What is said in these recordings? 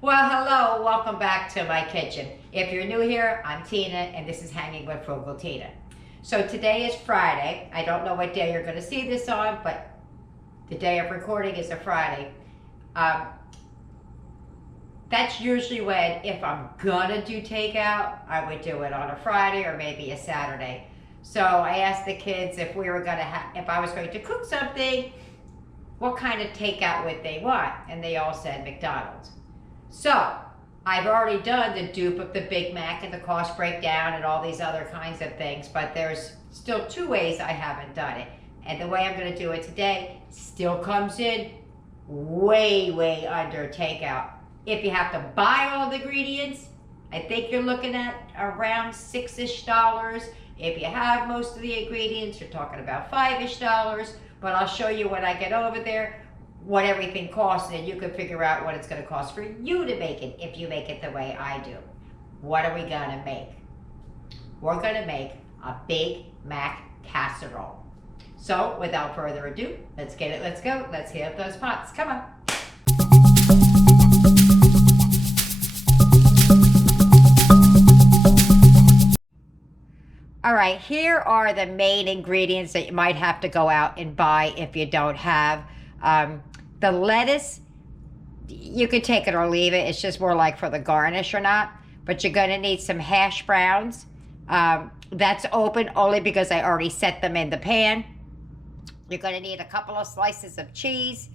Well, hello, welcome back to my kitchen. If you're new here, I'm Tina, and this is Hanging with Frugal Tina. So today is Friday. I don't know what day you're going to see this on, but the day of recording is a Friday. That's usually when, if I'm gonna do takeout, I would do it on a Friday or maybe a Saturday. So I asked the kids if if I was going to cook something, what kind of takeout would they want? And they all said McDonald's. So I've already done the dupe of the Big Mac and the cost breakdown and all these other kinds of things, but there's still two ways I haven't done it. And the way I'm gonna do it today still comes in way, way under takeout. If you have to buy all the ingredients, I think you're looking at around $6-ish. If you have most of the ingredients, you're talking about $5-ish. But I'll show you when I get over there what everything costs, and you can figure out what it's going to cost for you to make it if you make it the way I do. What are we going to make? We're going to make a Big Mac casserole. So without further ado, let's get it, let's go. Let's heat up those pots. Come on. All right, here are the main ingredients that you might have to go out and buy if you don't have. The lettuce, you could take it or leave it. It's just more like for the garnish or not. But you're going to need some hash browns. That's open only because I already set them in the pan. You're going to need a couple of slices of cheese.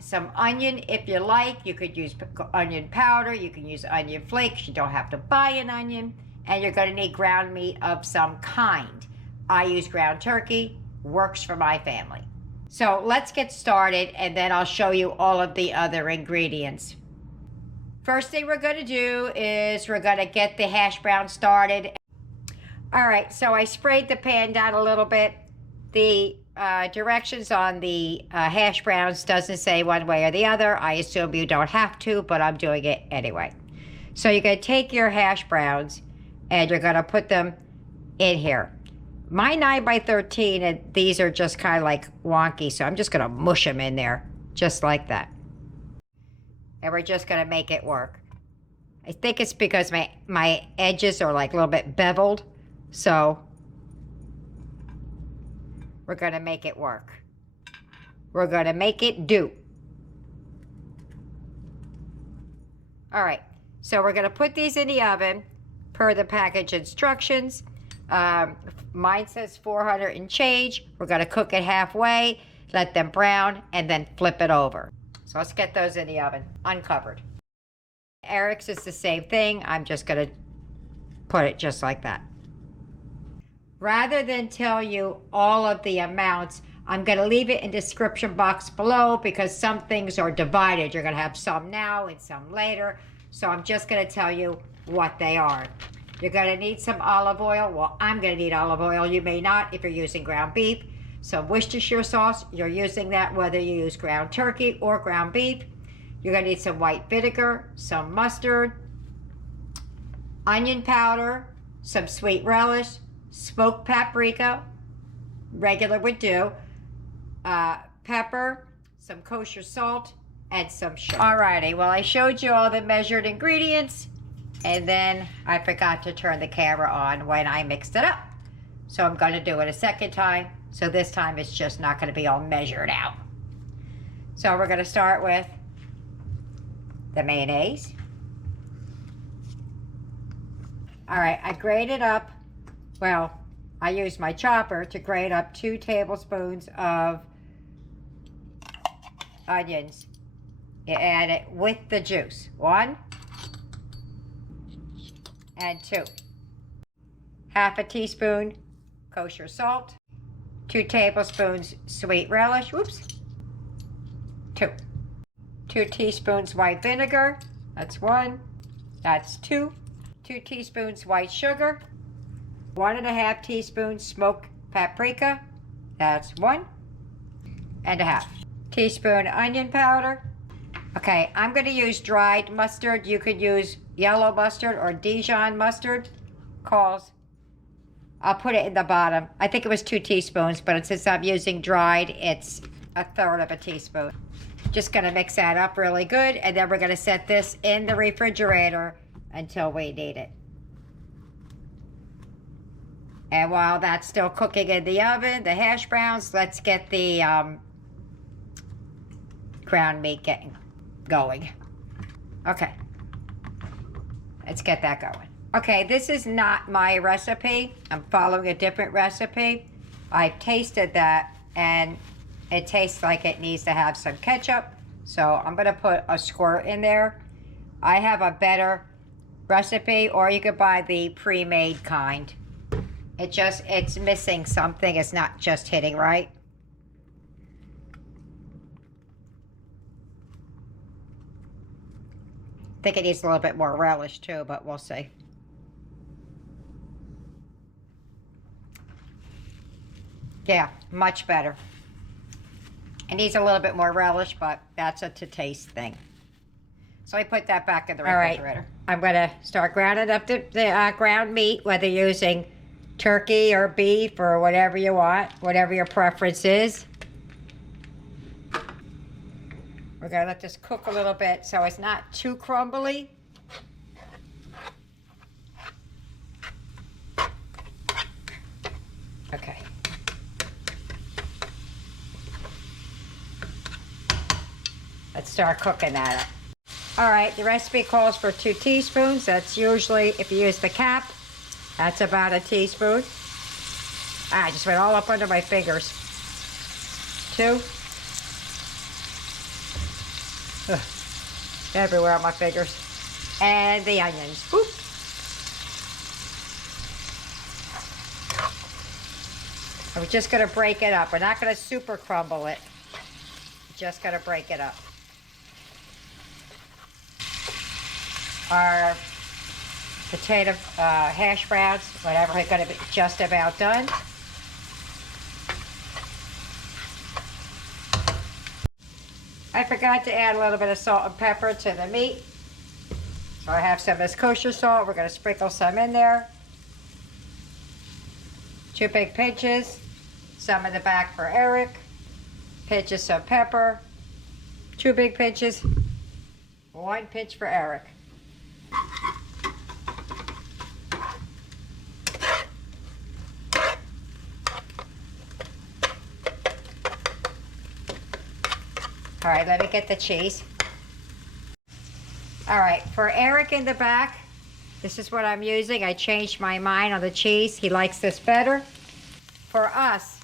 Some onion if you like. You could use onion powder. You can use onion flakes. You don't have to buy an onion. And you're going to need ground meat of some kind. I use ground turkey. Works for my family. So let's get started, and then I'll show you all of the other ingredients. First thing we're going to do is we're going to get the hash brown started. All right, so I sprayed the pan down a little bit. The directions on the hash browns doesn't say one way or the other. I assume you don't have to, but I'm doing it anyway. So you're going to take your hash browns and you're going to put them in here. My 9x13, and these are just kind of like wonky, so I'm just going to mush them in there, just like that. And we're just going to make it work. I think it's because my edges are like a little bit beveled, so we're going to make it work. We're going to make it do. All right, so we're going to put these in the oven per the package instructions. Mine says 400 and change. We're going to cook it halfway, let them brown, and then flip it over. So let's get those in the oven, uncovered. Eric's is the same thing. I'm just going to put it just like that. Rather than tell you all of the amounts, I'm going to leave it in the description box below because some things are divided. You're going to have some now and some later. So I'm just going to tell you what they are. You're going to need some olive oil. Well, I'm going to need olive oil. You may not if you're using ground beef. Some Worcestershire sauce. You're using that whether you use ground turkey or ground beef. You're going to need some white vinegar, some mustard, onion powder, some sweet relish, smoked paprika, regular would do, pepper, some kosher salt, and some sugar. Alrighty, well, I showed you all the measured ingredients. And then I forgot to turn the camera on when I mixed it up. So I'm going to do it a second time. So this time it's just not going to be all measured out. So we're going to start with the mayonnaise. All right, I grated up, well, I used my chopper to grate up 2 tablespoons of onions. You add it with the juice. 1 and 2. Half a teaspoon kosher salt. 2 tablespoons sweet relish. Whoops. 2. 2 teaspoons white vinegar. That's 1. That's 2. 2 teaspoons white sugar. 1.5 teaspoons smoked paprika. That's 1.5 teaspoon onion powder. Okay, I'm going to use dried mustard. You could use yellow mustard or Dijon mustard. I'll put it in the bottom. I think it was 2 teaspoons, but since I'm using dried, it's 1/3 of a teaspoon. Just gonna mix that up really good, and then we're gonna set this in the refrigerator until we need it. And while that's still cooking in the oven, the hash browns, let's get the ground meat going. Okay, let's get that going. Okay, this is not my recipe. I'm following a different recipe. I tasted that and it tastes like it needs to have some ketchup. So I'm gonna put a squirt in there. I have a better recipe, or you could buy the pre-made kind. It's missing something. It's not just hitting right. I think it needs a little bit more relish too, but we'll see. Yeah, much better. It needs a little bit more relish, but that's a to-taste thing. So I put that back in the refrigerator. All right, I'm gonna start grounding up the ground meat, whether you're using turkey or beef or whatever you want, whatever your preference is. We're gonna let this cook a little bit so it's not too crumbly. Okay. Let's start cooking that up. All right, the recipe calls for 2 teaspoons. That's usually, if you use the cap, that's about a teaspoon. I just went all up under my fingers. 2. Ugh, everywhere on my fingers. And the onions. Whoop. And we're just gonna break it up. We're not gonna super crumble it. We're just gonna break it up. Our potato hash browns, whatever, are gonna be just about done. I forgot to add a little bit of salt and pepper to the meat. So I have some of this kosher salt. We're gonna sprinkle some in there. 2 big pinches, some in the back for Eric. Pinches some pepper. 2 big pinches, 1 pinch for Eric. All right, let me get the cheese. All right, for Eric in the back, this is what I'm using. I changed my mind on the cheese. He likes this better. For us,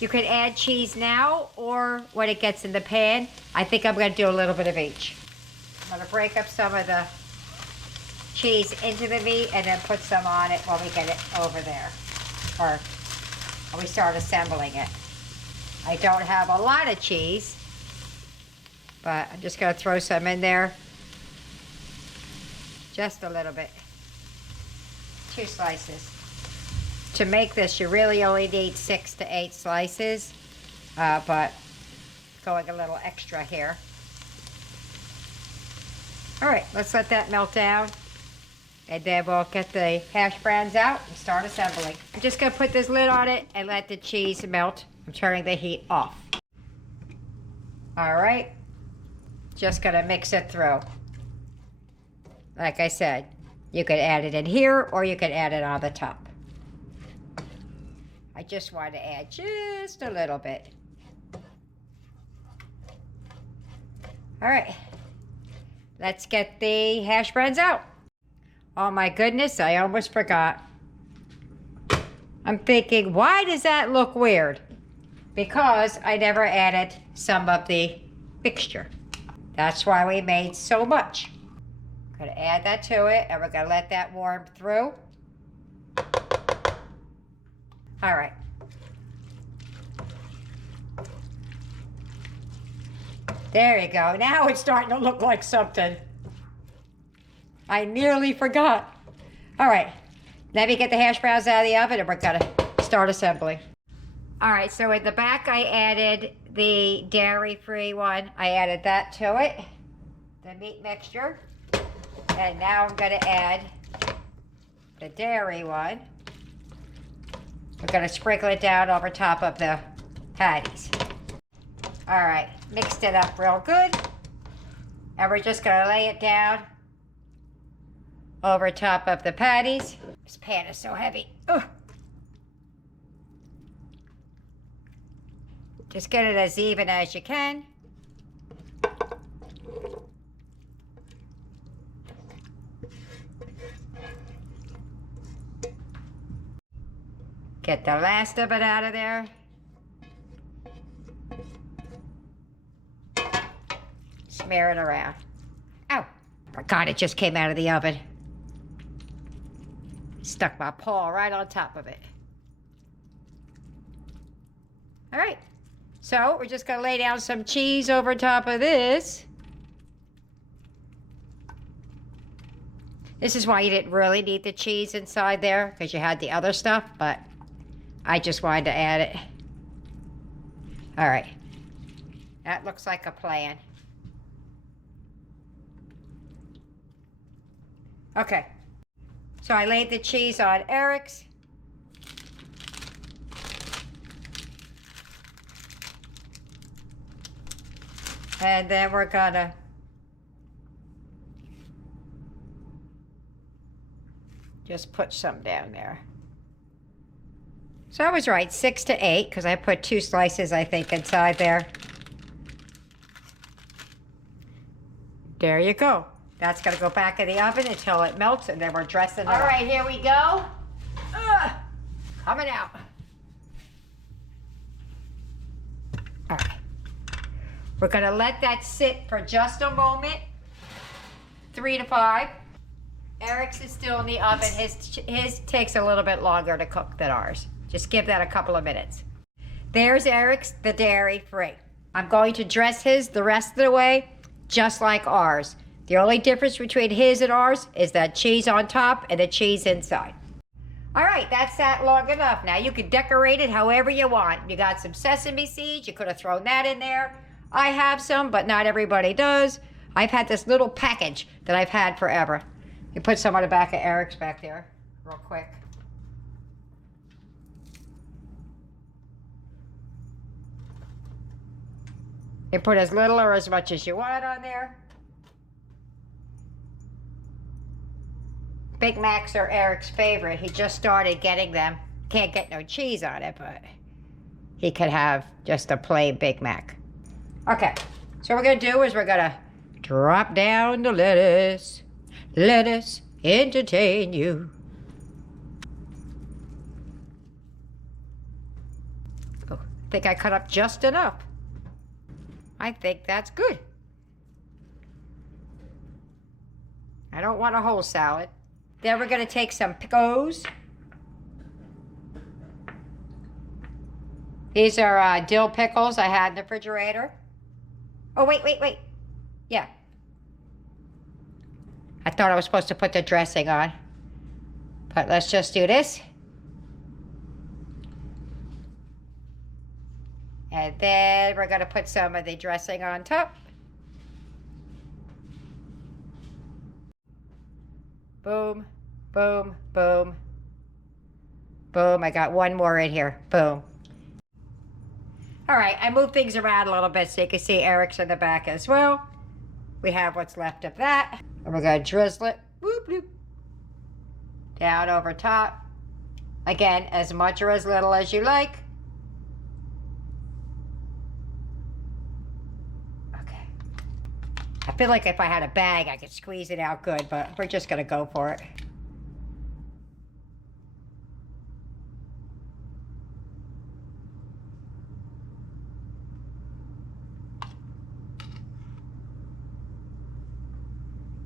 you could add cheese now or when it gets in the pan. I think I'm gonna do a little bit of each. I'm gonna break up some of the cheese into the meat and then put some on it while we get it over there, or when we start assembling it. I don't have a lot of cheese, but I'm just gonna throw some in there. Just a little bit. 2 slices. To make this, you really only need 6 to 8 slices, but going a little extra here. All right, let's let that melt down. And then we'll get the hash browns out and start assembling. I'm just gonna put this lid on it and let the cheese melt. I'm turning the heat off. All right, just gonna mix it through. Like I said, you could add it in here or you could add it on the top. I just want to add just a little bit. All right, let's get the hash browns out. Oh my goodness, I almost forgot. I'm thinking, why does that look weird? Because I never added some of the mixture. That's why we made so much. Gonna add that to it, and we're gonna let that warm through. All right. There you go. Now it's starting to look like something. I nearly forgot. All right, let me get the hash browns out of the oven and we're gonna start assembling. All right, so in the back I added the dairy-free one. I added that to it, the meat mixture. And now I'm gonna add the dairy one. We're gonna sprinkle it down over top of the patties. All right, mixed it up real good. And we're just gonna lay it down over top of the patties. This pan is so heavy. Ugh. Just get it as even as you can. Get the last of it out of there. Smear it around. Oh, God, it just came out of the oven. Stuck my paw right on top of it. All right, so we're just gonna lay down some cheese over top of this. This is why you didn't really need the cheese inside there, because you had the other stuff, but I just wanted to add it. All right, that looks like a plan. Okay, so I laid the cheese on Eric's. And then we're gonna just put some down there. So I was right, 6 to 8, because I put 2 slices, I think, inside there. There you go. That's gonna go back in the oven until it melts, and then we're dressing it up. All right, here we go. Coming out. All right. We're gonna let that sit for just a moment, 3 to 5. Eric's is still in the oven. His takes a little bit longer to cook than ours. Just give that a couple of minutes. There's Eric's, the dairy-free. I'm going to dress his the rest of the way, just like ours. The only difference between his and ours is that cheese on top and the cheese inside. All right, that's that long enough. Now you can decorate it however you want. You got some sesame seeds, you could have thrown that in there. I have some, but not everybody does. I've had this little package that I've had forever. You put some on the back of Eric's back there, real quick. You put as little or as much as you want on there. Big Macs are Eric's favorite. He just started getting them. Can't get no cheese on it, but he could have just a plain Big Mac. Okay, so what we're gonna do is we're gonna drop down the lettuce. Let us entertain you. Oh, I think I cut up just enough. I think that's good. I don't want a whole salad. Then we're gonna take some pickles. These are dill pickles I had in the refrigerator. Oh, wait. Yeah. I thought I was supposed to put the dressing on. But let's just do this. And then we're gonna put some of the dressing on top. Boom, boom, boom. Boom, I got one more in here. Boom. All right, I moved things around a little bit so you can see Eric's in the back as well. We have what's left of that. And we're gonna drizzle it, whoop, whoop, down over top. Again, as much or as little as you like. Okay. I feel like if I had a bag, I could squeeze it out good, but we're just gonna go for it.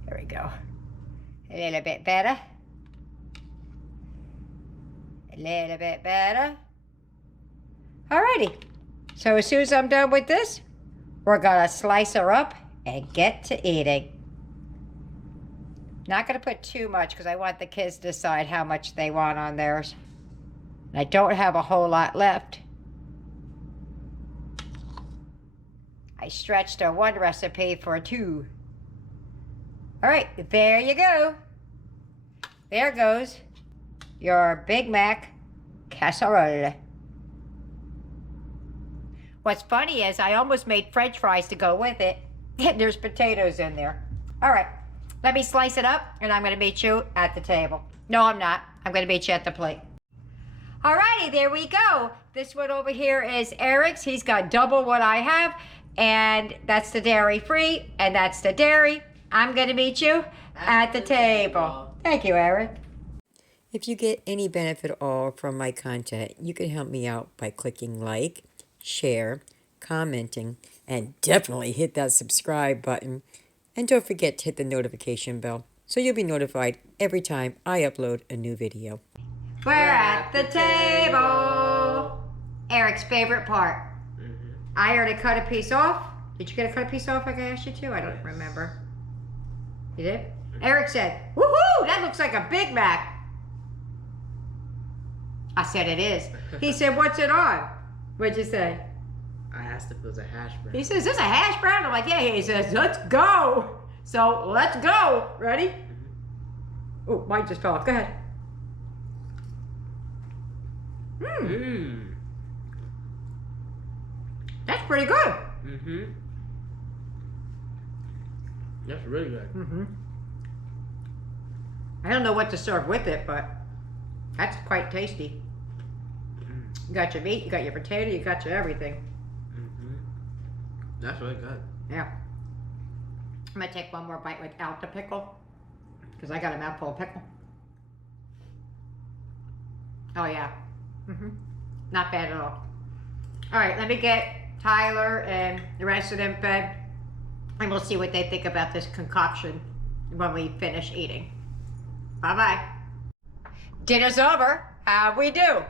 There we go. A little bit better. A little bit better. Alrighty. So as soon as I'm done with this, we're gonna slice her up and get to eating. Not gonna put too much because I want the kids to decide how much they want on theirs. I don't have a whole lot left. I stretched a 1 recipe for 2. All right, there you go. There goes your Big Mac casserole. What's funny is I almost made French fries to go with it. And there's potatoes in there. All right, let me slice it up, and I'm gonna meet you at the table. No, I'm not. I'm gonna meet you at the plate. All righty, there we go. This one over here is Eric's. He's got double what I have, and that's the dairy-free, and that's the dairy. I'm gonna meet you at the table. Thank you, Eric. If you get any benefit at all from my content, you can help me out by clicking like, share, commenting, and definitely hit that subscribe button. And don't forget to hit the notification bell so you'll be notified every time I upload a new video. We're at the table. Eric's favorite part. I already cut a piece off. Did you get a cut a piece off like I asked you to? I don't remember. You did? Eric said, woohoo, that looks like a Big Mac. I said it is. He said, what's it on? What'd you say? I asked if it was a hash brown. He says, is this a hash brown? I'm like, yeah. He says, let's go. So let's go. Ready? Oh, mine just fell off. Go ahead. That's pretty good. That's really good. I don't know what to serve with it, but that's quite tasty. You got your meat, you got your potato, you got your everything. That's really good. Yeah. I'm gonna take one more bite without the pickle, because I got a mouthful of pickle. Oh yeah. Not bad at all. All right, let me get Tyler and the rest of them fed, and we'll see what they think about this concoction when we finish eating. Bye-bye. Dinner's over. How'd we do?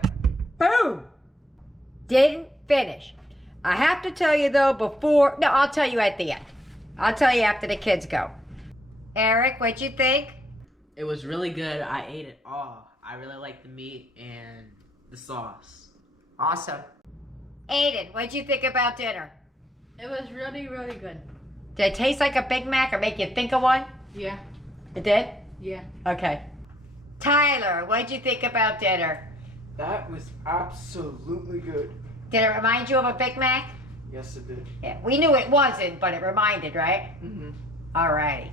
Boom! Didn't finish. I have to tell you though before, no, I'll tell you at the end. I'll tell you after the kids go. Eric, what'd you think? It was really good. I ate it all. I really liked the meat and the sauce. Awesome. Aiden, what'd you think about dinner? It was really, really good. Did it taste like a Big Mac or make you think of one? Yeah. It did? Yeah. Okay. Tyler, what'd you think about dinner? That was absolutely good. Did it remind you of a Big Mac? Yes, it did. Yeah, we knew it wasn't, but it reminded, right? All right.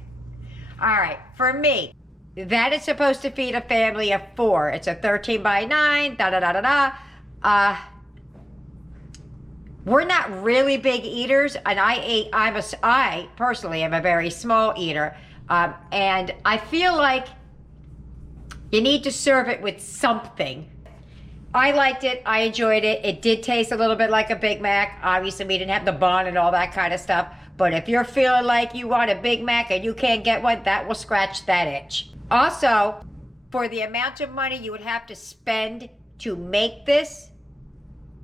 All right, for me, that is supposed to feed a family of 4. It's a 13 by 9, da-da-da-da-da. We're not really big eaters, and I personally am a very small eater, and I feel like you need to serve it with something. I liked it. I enjoyed it. It did taste a little bit like a Big Mac. Obviously, we didn't have the bun and all that kind of stuff. But if you're feeling like you want a Big Mac and you can't get one, that will scratch that itch. Also, for the amount of money you would have to spend to make this,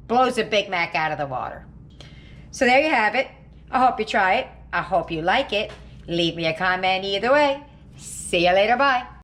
blows a Big Mac out of the water. So there you have it. I hope you try it. I hope you like it. Leave me a comment either way. See you later. Bye.